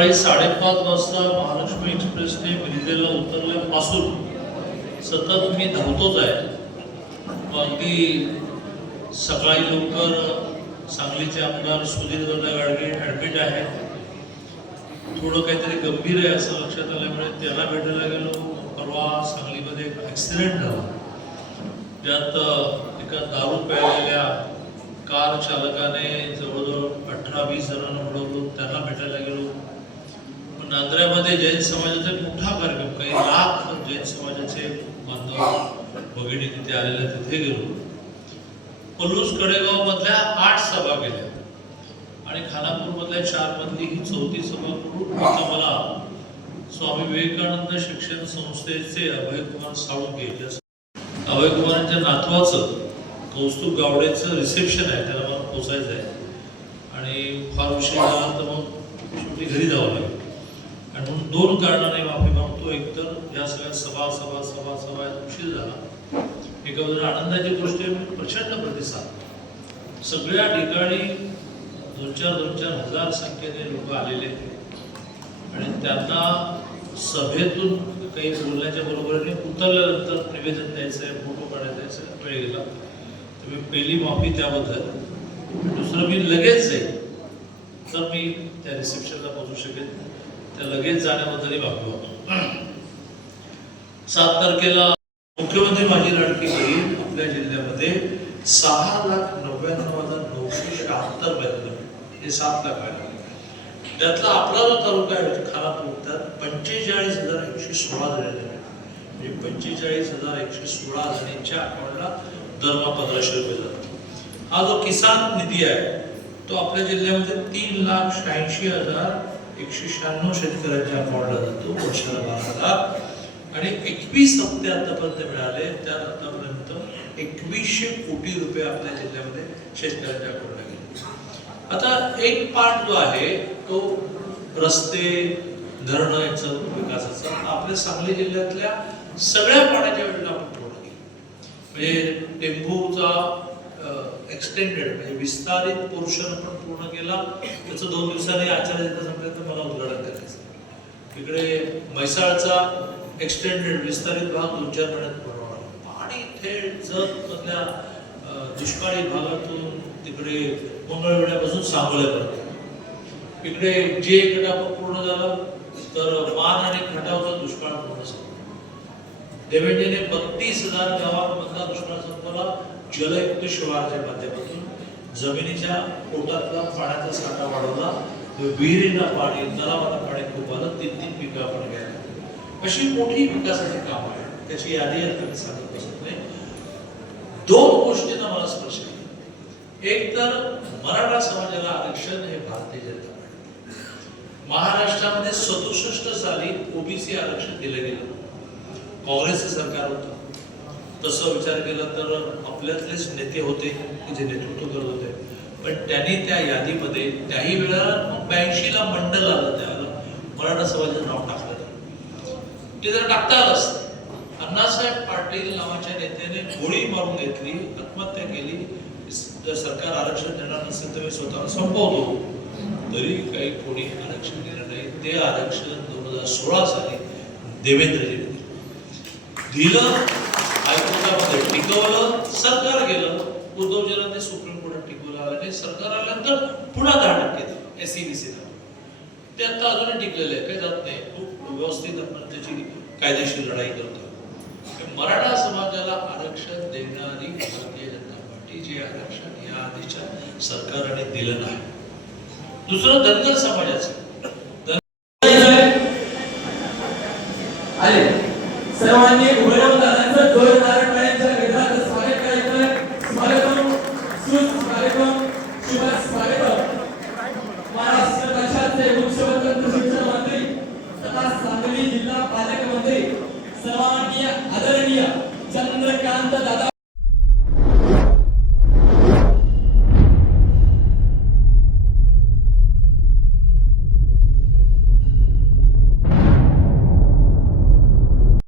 सकाळी 5:30 वाजता महालक्ष्मी एक्सप्रेसने मिरजेला उतरल्यापासून सतत मी धावतोच आहे. अगदी सकाळी लवकर सांगलीचे आमदार सुधीरदादा गाडगे ॲडमिट आहेत. थोडं काहीतरी गंभीर आहे असं लक्षात आल्यामुळे त्याला भेटायला गेलो. परवा सांगलीमध्ये एक ॲक्सिडेंट झाला, ज्यात एका दारू प्यायलेल्या कार चालकाने जवळजवळ 18-20 जणांना उडवलं. त्यांना भेटायला गेलो. नांद्र्यामध्ये जैन समाजाचा मोठा कार्यक्रम, काही लाख जैन समाजाचे बांधव भगिनी तिथे आलेले, तिथे गेलो. पलूस कडेगाव मधल्या 8 सभा केल्या आणि खानापूर मधल्या 4 मधली ही 4थी सभा करून आता मला स्वामी विवेकानंद शिक्षण संस्थेचे अभयकुमार साळुंके, अभयकुमारांच्या नातवाचं कौस्तुभ गावडेचं रिसेप्शन आहे, त्याला मला पोचायचं आहे आणि फार उशीर झाला तर मग शेवटी घरी जावं लागेल. आणि म्हणून 2 कारणाने माफी मागतो. एकतर या सगळ्या सभा उशीर झाला. एका बाजूला आनंदाची गोष्ट आहे, प्रचंड प्रतिसाद. सगळ्या ठिकाणी 2-4 हजार संख्येने लोक आलेले आणि त्यांना सभेतून काही बोलण्याच्या बरोबरीने उतरल्यानंतर निवेदन द्यायचं आहे, फोटो काढायचा आहे, वेळ गेला. तर मी पहिली माफी त्याबद्दल. दुसरं, मी लगेच जाईल तर मी त्या रिसेप्शनला पोहोचू शकेल, त्या लगेच जाण्याबद्दलही माफी मागतो. 7 तारखेला मुख्यमंत्री माझी लाडकी बहीण आपल्या जिल्ह्यामध्ये 6,99,976 बेंगलोर हे 7 लाख आहे. त्यातला आपला जो तालुका आहे खानापूर, त्यात 45,116 जण, म्हणजे 45,116 जणांच्या अकाउंटला दरमहा 1,500 रुपये जातो. हा जो किसान निधी आहे तो आपल्या जिल्ह्यामध्ये 3,86,196 शेतकऱ्यांच्या अकाउंटला जातो, वर्षाला 12,000. आणि 21 हप्ते आतापर्यंत मिळाले. त्यात आतापर्यंत 2,100 कोटी रुपये आपल्या जिल्ह्यामध्ये शेतकऱ्यांच्या अकाउंटला गेले. आता एक पार्ट जो आहे तो रस्ते, धरणं याचा विकासाचा. आपल्या सांगली जिल्ह्यातल्या सगळ्या पाण्याच्या योजना आपण पूर्ण केली. म्हणजे टेंभूचा एक्सटेंडेड म्हणजे विस्तारित पोर्शन आपण पूर्ण केला. त्याचं 2 दिवसांनी आचार्यसंहिता संपल्यानंतर मला उद्घाटन करायचं. इकडे म्हैसाळचा एक्सटेंडेड विस्तारित भाग 2-4 महिन्यात पूर्ण होणार. पाणी थेट जत मधल्या दुष्काळी भागातून तिकडे मंगळवेढ्यापासून सांगोल्यापर्यंत. इकडे जे गटाप पूर्ण झालं तर मान आणि खटावचा दुष्काळ पूर्ण झाला. देवेंद्रने 32,000 गावांमधला दुष्काळ संपवला. जलयुक्त शिवारच्या माध्यमातून जमिनीच्या पोटातला पाण्याचा साठा वाढवला. विहिरींना पाणी, तलावांना पाणी खूप आलं. 3 पिकं आपण घ्यायला. अशी मोठी विकासाची काम आहे, त्याची यादी आता सांगत बसत नाही. 2 गोष्टींना मला स्पर्श केला. एक तर मराठा समाजाला आरक्षण हे भारतीय जनता पार्टी. महाराष्ट्रामध्ये 67 साली ओबीसी आरक्षण दिलं गेलं. काँग्रेसचं सरकार होतं. तसं विचार केला तर आपल्यातलेच नेते होते की जे नेतृत्व करत होते, पण त्यांनी त्या यादीमध्ये त्याही वेळेला 82ला मंडल आलं, त्यावेळेला मराठा समाजाचं नाव टाकलं. ते जर टाकता आलं असतं, अण्णासाहेब पाटील नावाच्या नेत्याने गोळी मारून घेतली, आत्महत्या केली. जर सरकार आरक्षण देणार नसेल तर मी स्वतः संपवतो, तरी काही कोणी आरक्षण दिलं नाही. ते आरक्षण 2016 साली देवेंद्रजींनी दिलं. हायकोर्टामध्ये टिकवलं, सरकार गेलं. उद्धवजींनी सुप्रीम कोर्टात टिकवलं. आणि सरकार आल्यानंतर पुन्हा 10% दिलं SEBC. ते आता अजूनही टिकलेले आहे, काही जात नाही. खूप व्यवस्थित आपण त्याची कायदेशीर लढाई करतो. मराठा समाजाला आरक्षण देणारी भारतीय जनता पार्टी, जे आरक्षण या आधीच्या सरकारने दिलं नाही. दुसरं धनगर समाजाचं सर्वांनी उभयदारांचं जोरदार टाळ्यांच्या गजरात स्वागत करायचं. स्वागतम, सुस्वागतम, शुभ स्वागतम. महाराष्ट्र राज्याचे मुख्यमंत्री शिक्षण मंत्री तथा सांगली जिल्हा पालकमंत्री सन्माननीय आदरणीय चंद्रकांत दादा